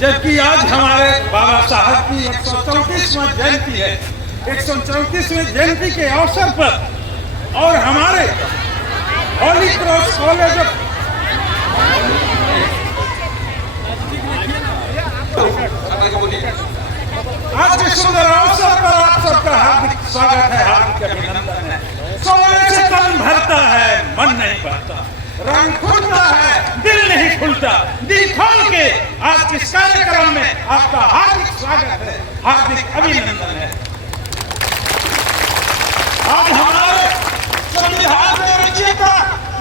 जबकि आज हमारे बाबा साहब की 134वीं जयंती है। 134वीं जयंती के अवसर पर और हमारे होली क्रॉस कॉलेज आज के सुंदर अवसर पर आप सबका हार्दिक स्वागत है, हार्दिक अभिनंदन है। सोने से तन भरता है, मन नहीं भरता, रंग खुलता है, दिल नहीं खुलता। दिल खोल के आज के कार्यक्रम में आपका हार्दिक स्वागत है, हार्दिक अभिनंदन है। आज हमारे संविधान के रचयिता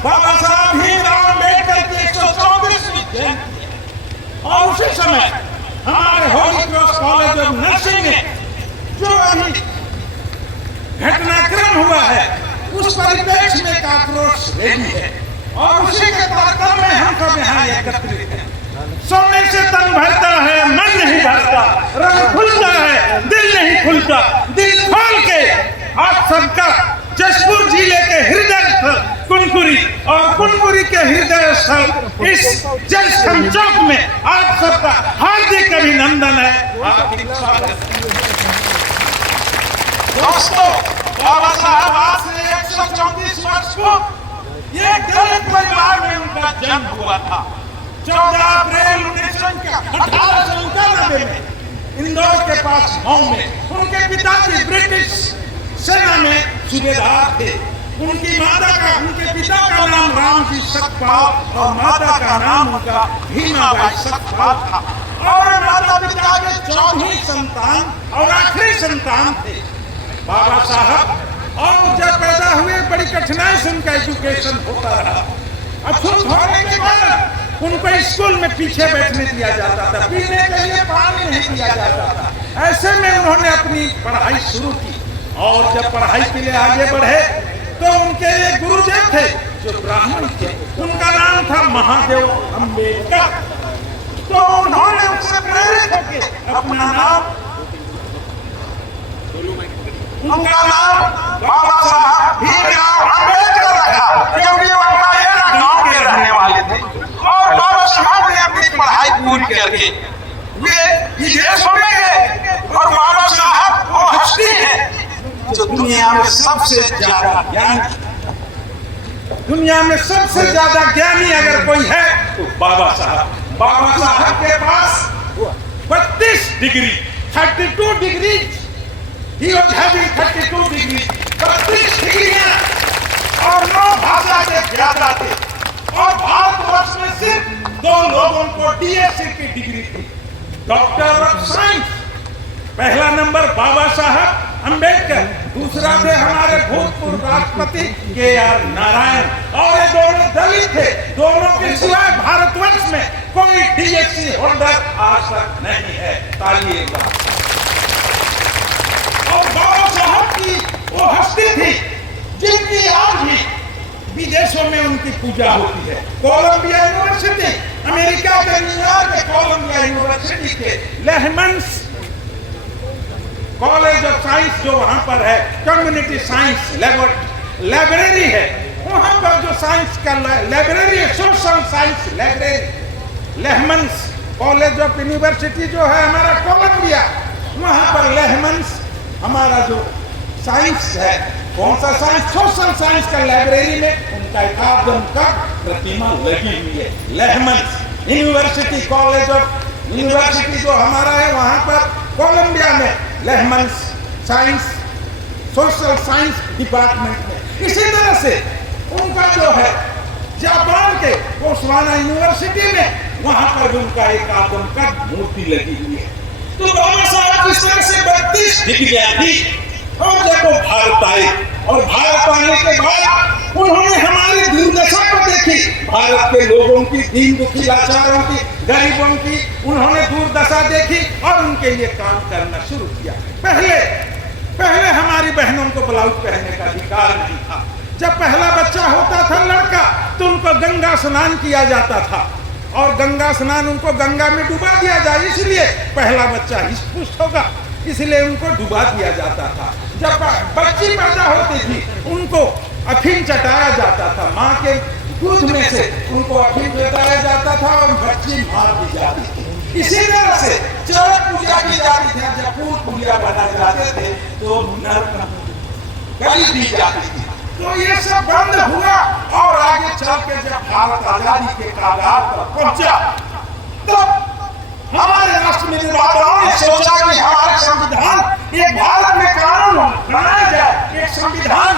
बाबा साहब भीमराव अम्बेडकर की 134वीं जयंती और उसी समय हमारे Holi cross college of nursing में जो अभी घटनाक्रम हुआ है उस परिप्रेक्ष्य में आक्रोश रैली है और उसी के कार्यक्रम में हम सब यहाँ एकत्रित हैं। सोने से तन भरता है, मन नहीं भरता, रंग खुलता है, दिल नहीं खुलता। दिल खोल के आप सबका जशपुर जिले के हृदय स्थल कुनकुरी और कुनकुरी के हृदय स्थल इस जलस्थल चौक में आप सबका हार्दिक अभिनंदन है, हार्दिक स्वागत। दोस्तों, बाबा साहब आज से 134 वर्ष को ये दलित परिवार में उनका जन्म हुआ था। 14 अप्रैल 1891 में इंदौर के पास गांव में उनके पिताजी ब्रिटिश सेना में सूबेदार थे। उनके पिता का नाम रामजी सतपाल और माता का नाम उनका भीमाबाई सतपाल था और माता पिता के 4वीं संतान और आखिरी संतान थे बाबा साहब। और जब पैदा हुए बड़ी कठिनाई से उनका एजुकेशन होता रहा। अछूत होने के बाद उनको स्कूल में पीछे बैठने दिया जाता था, पीने के लिए पानी नहीं दिया जाता था। ऐसे में उन्होंने अपनी पढ़ाई शुरू की और जब पढ़ाई के लिए आगे बढ़े तो उनके एक गुरुदेव थे जो ब्राह्मण थे, उनका नाम था महादेव अम्बेडकर। तो उन्होंने उससे प्रेरित होकर अपना नाम उनका नाम बाबा साहब भीमराव अम्बेडकर रखा, क्योंकि वो हमारे गांव के रहने वाले थे। और बाबा साहब ने अपनी पढ़ाई पूरी करके वे विदेशों में गए और बाबा साहब वो हस्ती है जो दुनिया में सबसे ज्यादा ज्ञानी अगर कोई है तो बाबा साहब। बाबा साहब के पास 32 degree 32 degree he was having 32 degree 32 डिग्रियां और 9 भाषा के ज्ञाता थे। और भारतवर्ष में सिर्फ 2 लोगों को डीएससी की डिग्री थी, डॉक्टर ऑफ साइंस। पहला नंबर बाबा साहब अम्बेडकर, दूसरा थे हमारे भूतपूर्व राष्ट्रपति के.आर. नारायण। और ये दोनों दलित थे। दोनों के सिवाय भारतवर्ष में कोई डीएससी होल्डर आज तक नहीं है। तालिए और बाबा साहब की वो हस्ती थी जिनकी आज भी विदेशों में उनकी पूजा होती है। कोलंबिया यूनिवर्सिटी, अमेरिका के न्यूयॉर्क के कोलंबिया यूनिवर्सिटी के लेहमन्स कॉलेज ऑफ साइंस जो वहां पर है, कम्युनिटी साइंस लाइब्रेरी है, वहां पर जो साइंस का लाइब्रेरी है, social science library, Lehman's college of university जो है हमारा कोलंबिया, वहां पर लेहमन्स हमारा जो साइंस है, कौन सा साइंस, सोशल साइंस का लाइब्रेरी में उनका एकादम का प्रतिमा लगी हुई है। लेहमन्स यूनिवर्सिटी कॉलेज ऑफ यूनिवर्सिटी जो हमारा है वहां पर कोलंबिया में लेहमन्स साइंस सोशल साइंस डिपार्टमेंट में। इसी तरह से उनका जो है जापान के बोत्सवाना यूनिवर्सिटी में वहां पर भी उनका एक आदम का मूर्ति लगी हुई है। तो बाबा साहब इस तरह से 32 डिग्रियां थी और जब वो भारत आए और भारत आने के बाद उन्होंने हमारी दुर्दशा को देखी, भारत के लोगों की, दीन दुखी लाचारों की, गरीबों की उन्होंने दुर्दशा देखी और उनके लिए काम करना शुरू किया। पहले हमारी बहनों को ब्लाउज पहनने का अधिकार नहीं था। जब पहला बच्चा होता था लड़का तो उनको गंगा स्नान किया जाता था और गंगा स्नान उनको गंगा में डुबा दिया जाए, इसलिए पहला बच्चा हिस्पुष्ट होगा, इसलिए उनको डुबा दिया जाता था। जब बच्ची पैदा होती थी उनको अफीम चटाया जाता था, माँ के दूध में से उनको अफीम चटाया जाता था और बच्ची मार दी जाती थी। इसी तरह की जाती थी, जब पुल पुलिया बनाए जाते थे तो गली दी जाती थी। तो ये सब बंद हुआ और आगे चल के जब भारत आजादी के कगार पर पहुंचा तो हमारे राष्ट्र में निर्माताओं ने सोचा कि हमारा संविधान एक भारत में कानून बनाया जाए, एक संविधान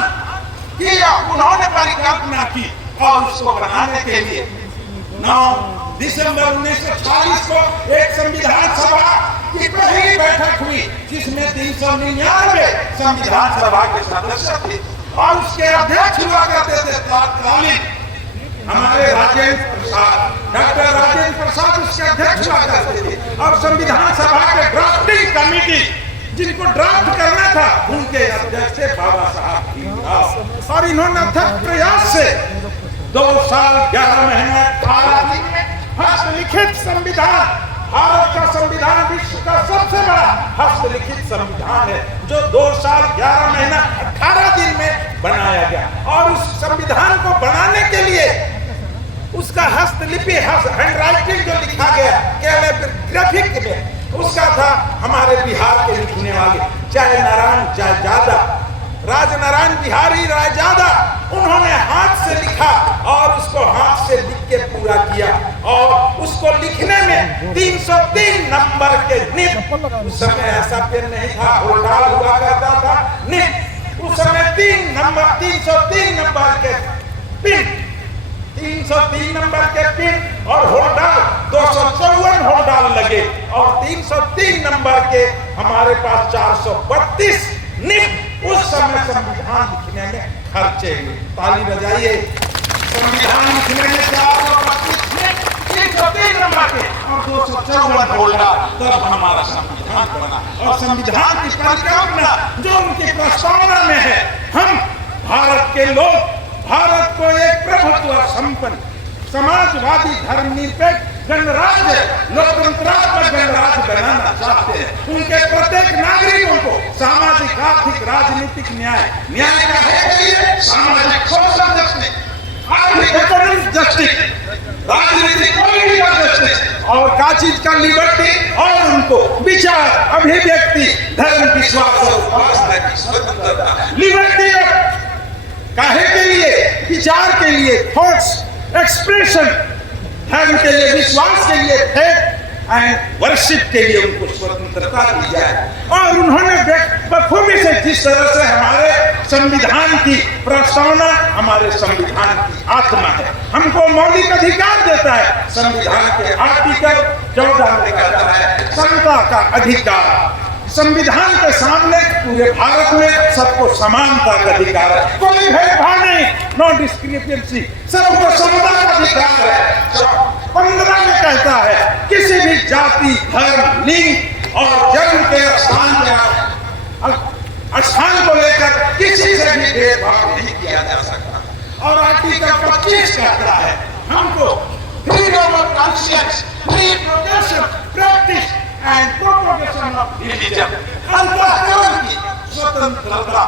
की उन्होंने परिकल्पना की और उसको बनाने के लिए 9 दिसंबर 1940 को एक संविधान सभा की पहली बैठक हुई जिसमें 399 संविधान सभा के सदस्य थे और उसके अध्यक्ष हुआ करते थे तत्कालीन हमारे राजेंद्र प्रसाद, डॉक्टर राजेंद्र प्रसाद उसके अध्यक्ष हुआ करते थे। और संविधान सभा के ड्राफ्टिंग कमेटी जिनको ड्राफ्ट करना था उनके अध्यक्ष थे बाबा साहब भीमराव। और इन्होंने अथक प्रयास से 2 साल 11 महीने 18 दिन में हस्तलिखित संविधान, भारत का संविधान विश्व का सबसे बड़ा हस्तलिखित संविधान है जो 2 साल 11 महीना 18 दिन में बनाया गया। और उस संविधान को बनाने के लिए उसका हस्तलिपि हैंडराइटिंग जो लिखा गया कैलिग्राफिक में उसका था हमारे बिहार के लिखने वाले जय नारायण जयजादा, राजनारायण बिहारी रायजादा, उन्होंने हाथ से लिखा और उसको हाथ से लिख के पूरा किया। और उसको लिखने में 303 नंबर के निब, उस समय ऐसा पेन नहीं था, होल्डाल हुआ करता था निब, उस समय 303 नंबर के पिन, 303 नंबर के पिन और होल्डाल 254 होल्डाल लगे और 303 नंबर के हमारे पास 432 निब उस समय संविधान लिखने में खर्चे हुए। ताली बजाइए। संविधान लिखने में 303 नंबर के और 254 होल्डाल, तब हमारा संविधान बना। और संविधान की परिकल्पना जो उनकी प्रस्तावना में है, हम भारत के लोग भारत को एक प्रभुत्व संपन्न समाजवादी धर्मनिरपेक्ष गणराज्य लोकतंत्रात्मक गणराज्य बनाना चाहते हैं। उनके प्रत्येक नागरिकों को सामाजिक आर्थिक राजनीतिक न्याय का है, सामाजिक सोशल जस्टिस, आर्थिक इकोनॉमिक जस्टिस, राजनीतिक पॉलिटिकल जस्टिस और का चीज का लिबर्टी और उनको विचार अभिव्यक्ति धर्म विश्वास और उपासना की स्वतंत्रता। लिबर्टी काहे के लिए? विचार के लिए, थॉट्स एक्सप्रेशन, धर्म के लिए, विश्वास के लिए, फेथ एंड वर्शिप के लिए उनको स्वतंत्रता दी जाए। और उन्होंने बखूबी से जिस तरह से हमारे संविधान की प्रस्तावना हमारे संविधान की आत्मा है, हमको मौलिक अधिकार देता है। संविधान के आर्टिकल 14 में कहता है समता का अधिकार। संविधान के सामने पूरे भारत में सबको समानता का अधिकार है, कोई भेदभाव नहीं, नो डिस्क्रिमिनेशन, सबको समता का अधिकार है। 15 में कहता है किसी भी जाति धर्म लिंग और जन्म के स्थान को लेकर किसी से भी भेदभाव नहीं किया जा सकता। और आर्टिकल 25 कहता है हमको freedom of conscience, free progression, practice and propagation of religion, अंतःकरण की स्वतंत्रता,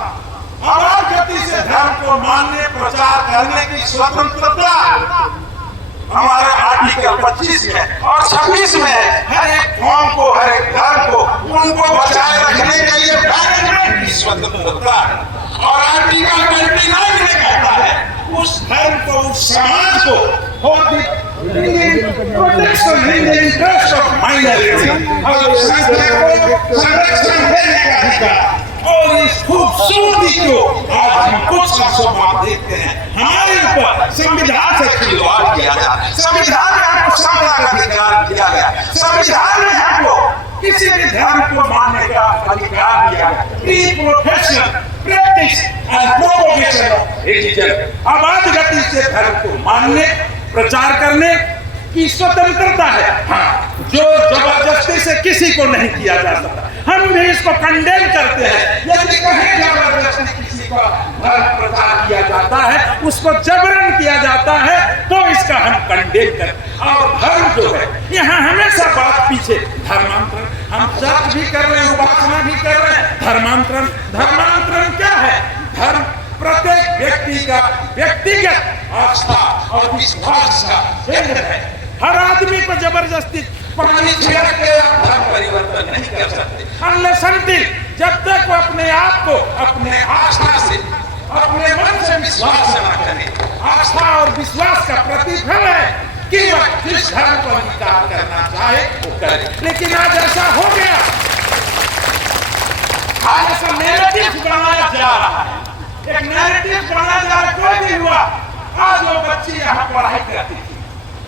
आवाज गति से धर्म को मानने प्रचार करने की स्वतंत्रता हमारे आर्टिकल 25 में और 26 में है। हर एक कौम को, हर एक धर्म को उनको बचाए रखने के लिए मैनेजमेंट की स्वतंत्रता है। और आर्टिकल 29 में कहता है उस धर्म को, उस समाज को protection in the interest of minority और संरक्षण देने का अधिकार। और इस खूबसूरती को आज हम कुछ वर्षों बाद देखते हैं हमारे ऊपर संविधान से खिलवाड़ किया जा रहा है। संविधान में हमको समता का अधिकार दिया गया, संविधान में हमको किसी भी धर्म को मानने का अधिकार दिया गया। Free profession, practice and propagation of religion, आवाज गति से धर्म को मानने प्रचार करने की स्वतंत्रता है। हाँ, जो जबरदस्ती से किसी को नहीं किया जा सकता। हम भी इसको कंडेम करते हैं। यदि कहीं जबरदस्ती किसी का धर्म प्रचार किया जाता है, उसको जबरन किया जाता है, तो इसका हम कंडेम करते हैं। और धर्म जो है, यहाँ हमेशा बात पीछे धर्मांतरण, हम चर्च भी कर रहे हैं, उपासना भी कर रहे हैं। धर्मांतरण, धर्मांतरण क्या है? धर्म प्रत्येक व्यक्ति का व्यक्तिगत आस्था और विश्वास का केंद्र है। हर आदमी को जबरदस्ती पानी छिड़क के धर्म परिवर्तन नहीं कर सकता। अपने आस्था से, अपने मन से विश्वास जमा करें। आस्था और विश्वास का प्रतिफल है कि वह जिस धर्म को अंगीकार करना चाहे वो करे। लेकिन आज ऐसा हो गया, आज ऐसा नैरेटिव बनाया जा रहा है, एक नैरेटिव बनाया जा रहा। कोई भी हुआ, आज वो बच्ची यहाँ पढ़ाई करती थी,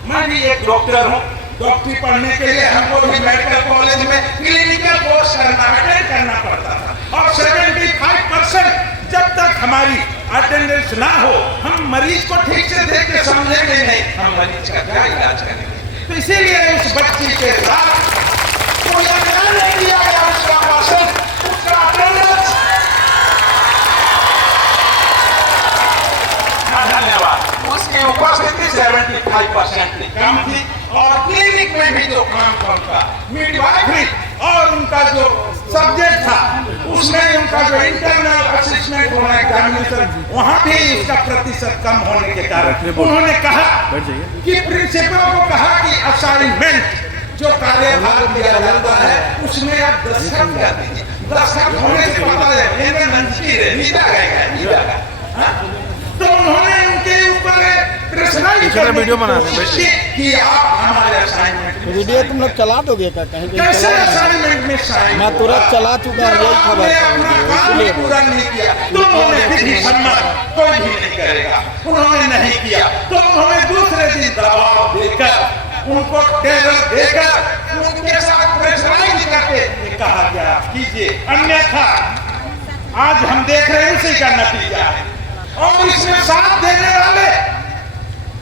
मैं भी एक डॉक्टर हूँ, डॉक्टरी पढ़ने के लिए हमको भी मेडिकल कॉलेज में क्लिनिकल कोर्स अटेंड करना पड़ता था। और 75% जब तक हमारी अटेंडेंस ना हो, हम मरीज को ठीक से देख के समझेंगे नहीं, हम मरीज का क्या इलाज करेंगे। तो इसीलिए उस बच्ची के साथ कोई अन्याय नहीं किया गया, उसका पर्सन, उसका अटेंडेंस। धन्यवाद। उसकी उपस्थिति 75% कम थी। और क्लिनिक में भी जो काम करता, मिडवाइफरी और उनका जो सब्जेक्ट था, उसमें उनका जो इंटरनल असिस्टेंट होना एग्जामिनेशन, वहाँ भी उसका प्रतिशत कम होने के कारण उन्होंने कहा कि प्रिंसिपल को कहा कि असाइनमेंट जो कार्यभार दिया जाता है उसमें आप दस्तखत कर दीजिए। दस्तखत होने से पता है तो उन्होंने उनके ऊपर वीडियो बना कि आप हमारे असाइनमेंट वीडियो तुम लोग चला दोगे क्या कहीं? कैसे असाइनमेंट में शामिल? मैं तुरंत चला चुका हूँ, यही खबर है। पूरा नहीं किया तो उन्होंने विधि सम्मत कोई भी नहीं करेगा, उन्होंने नहीं किया तो उन्होंने दूसरे दिन दबाव देकर, उनको टेरर देकर, उनके साथ प्रेशराइज करके कहा गया कीजिए, अन्यथा आज हम देख रहे हैं उसी का नतीजा है। और इसमें साथ देने वाले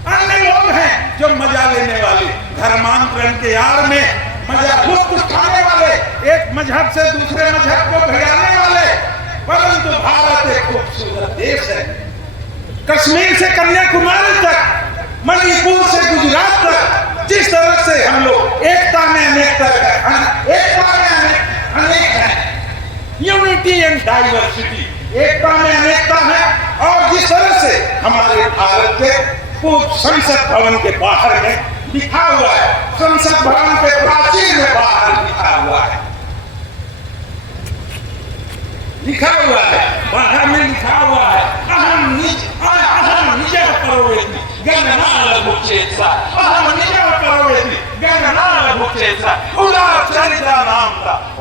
अन्य लोग हैं जो मजा लेने वाले, धर्मांतरण के आड़ में मजा लुत्फ उठाने वाले, एक मजहब से दूसरे मजहब को भिड़ाने वाले। परंतु भारत एक खूबसूरत देश है, कश्मीर से कन्याकुमारी तक, मणिपुर से गुजरात तक, जिस तरह से हम लोग एकता में अनेकता है, एकता में अनेक है, यूनिटी एंड डाइवर्सिटी, एकता में अनेकता है। और जिस तरह से हमारे भारत के पूर्व संसद भवन के बाहर में लिखा हुआ है, संसद भवन के प्राचीर में बाहर लिखा हुआ है, लिखा हुआ है, बाहर में लिखा हुआ है, अहम निजः करोति गणनालघुक्षेत्सा, अहम निजः करोति गणनालघुक्षेत्सा, उदारचरितानां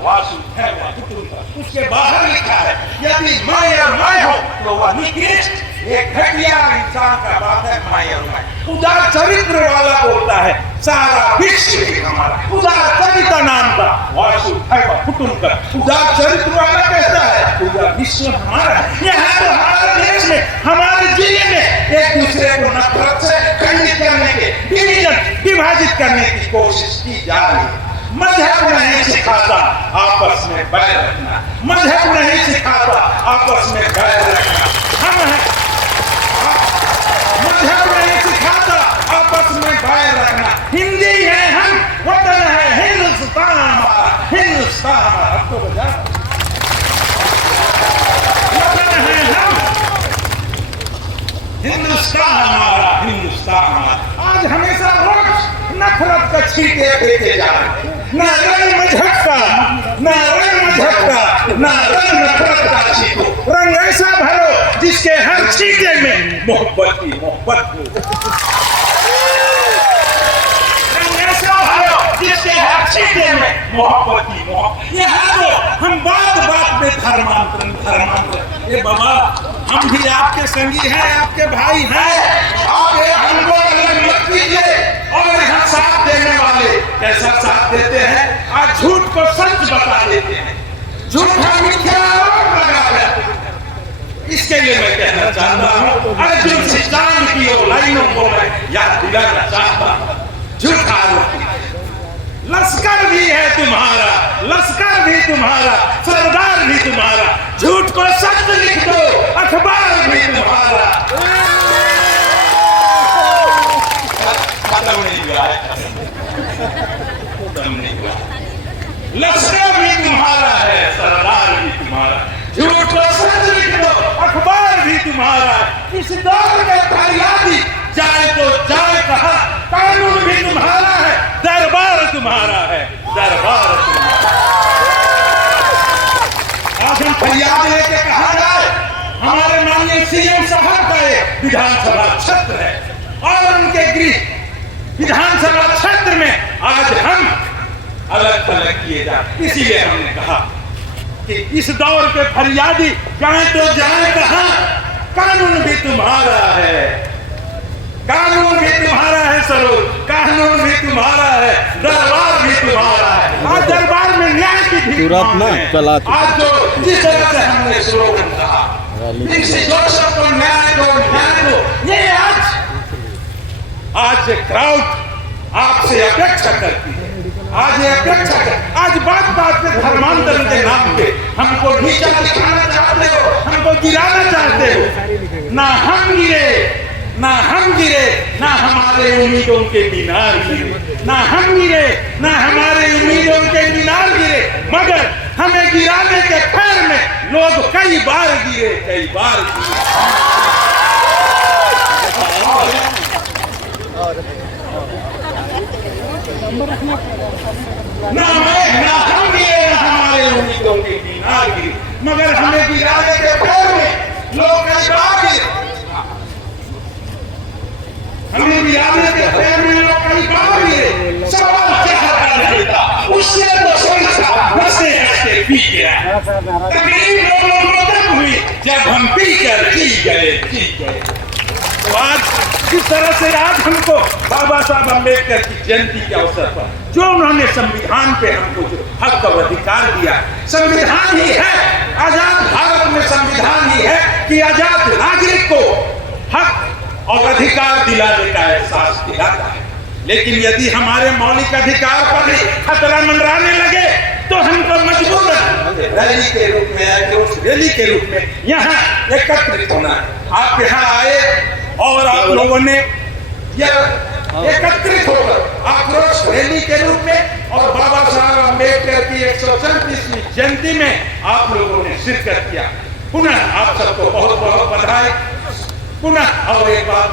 वासुदेव कुटुंबः। उसके बाहर लिखा है यदि मैं और मैं हो तो वह निकृष्ट, एक घटिया इंसान का बात है मैं और मैं। उदार चरित्र वाला बोलता है सारा विश्व ही हमारा, उदार चरित्र नाम का वासुदेव कुटुंबः। उदार चरित्र वाला कहता है पूरा विश्व हमारा है। यहाँ तो हमारे देश में, हमारे जिले में एक दूसरे को नफरत से खंडित करने के, विभाजित करने की कोशिश की जा रही है। मजहब नहीं सिखाता आपस में बैर रखना, मजहब नहीं सिखाता आपस में बैर रखना। हम हैं, मजहब नहीं सिखाता आपस में बैर रखना। हिंदी है हम, वतन है हिंदुस्तान हमारा, हिंदुस्तान हमारा। अब तो बजा वतन है हम, हिंदुस्तान हमारा, हिंदुस्तान हमारा। आज हमेशा रोज नफरत का छींटे फेंके जा रहे हैं, ना रंग मजहब का, ना रंग मजहब का, ना रंग नफरत का छींटो। रंग ऐसा भरो जिसके हर छींटे में मोहब्बत की मोहब्बत हो। रंग ऐसा भरो जिसके हर छींटे में मोहब्बत की मोहब्बत। यहाँ तो हम बात बात में धर्मांतरण, धर्मांतरण। ये बाबा हम भी आपके संगी हैं, आपके भाई हैं, आप हमको अलग मत कीजिए। और यहाँ साथ देने वाले कैसा साथ देते हैं, आज झूठ को सच बता देते हैं, झूठा मिथ्या आरोप लगा देते हैं। इसके लिए मैं कहना चाहता हूँ अर्जुन सिद्धांत की और लाइनों को मैं याद दिलाना चाहता हूँ। झूठा आरोप, लश्कर भी है तुम्हारा, लश्कर भी तुम्हारा, सरदार भी तुम्हारा, झूठ को सच लिख दो, अखबार भी तुम्हारा। लश्कर भी तुम्हारा है, सरदार भी तुम्हारा, झूठ को सच लिख दो, अखबार भी तुम्हारा है। इस दौर में फरियादी जाए तो जाए कहा, कानून भी तुम्हारा है, दरबार तुम्हारा है, दरबार तुम्हारा। आज हम फरियाद लेके कहा सीएम साहब का ये विधानसभा क्षेत्र है और उनके गृह विधानसभा क्षेत्र में आज हम अलग थलग किए जाते। इसीलिए हमने कहा कि इस दौर के फरियादी जाए तो जाए कहां, कानून भी तुम्हारा है, कानून भी तुम्हारा है सरोज, कानून भी तुम्हारा है, दरबार भी तुम्हारा है। आज दरबार में न्याय की भी मांग है। आज जो जिस तरह से हमने स्लोगन कहा को न्याय दो, न्याय दो, ये आज क्राउड आपसे अपेक्षा करती है। आज ये अपेक्षा कर, आज बात बात में धर्मांतरण के नाम पे हमको नीचा दिखाना चाहते हो, हमको गिराना चाहते हो। ना हम गिरे, ना हम गिरे, ना हमारे उम्मीदों के मीनार गिरे, ना हम गिरे, ना हमारे उम्मीदों के मीनार गिरे, मगर हमें गिराने के पैर में लोग कई बार गिरे, कई बार गिरे। ना मैं, ना हम गिरे, ना हमारे उम्मीदों के मीनार गिरे, मगर हमें गिराने के पैर में लोग कई बार गिरे, हमें गिराने के पैर में लोग कई बार गिरे। सवाल क्या था, उससे तो सोचा हंसते हंसते पी गया। तकलीफ लोगों को तब हुई जब हम पीकर पी गए। तो आज किस तरह से आज हमको बाबा साहब अम्बेडकर की जयंती के अवसर पर जो उन्होंने संविधान पे हमको जो हक और अधिकार दिया, संविधान ही है, आजाद भारत में संविधान ही है कि आजाद नागरिक को हक और अधिकार दिलाने का एहसास दिलाता है। लेकिन यदि हमारे मौलिक अधिकार पर ही खतरा मंडराने लगे तो हमको मजबूरन रैली के रूप में, रैली के रूप में यहाँ एकत्रित होना है। आप यहाँ आए और आप लोगों ने यह एकत्रित होकर आक्रोश रैली के रूप में और बाबा साहब अम्बेडकर की 137वीं जयंती में आप लोगों ने शिरकत किया। पुनः आप सबको बहुत बहुत बधाई। पुनः और एक बात,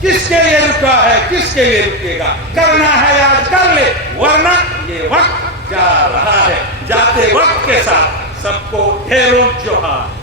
किसके लिए रुका है, किसके लिए रुकेगा, करना है आज कर ले, वरना ये वक्त जा रहा है। जाते वक्त के साथ सबको ढेरों जोहार।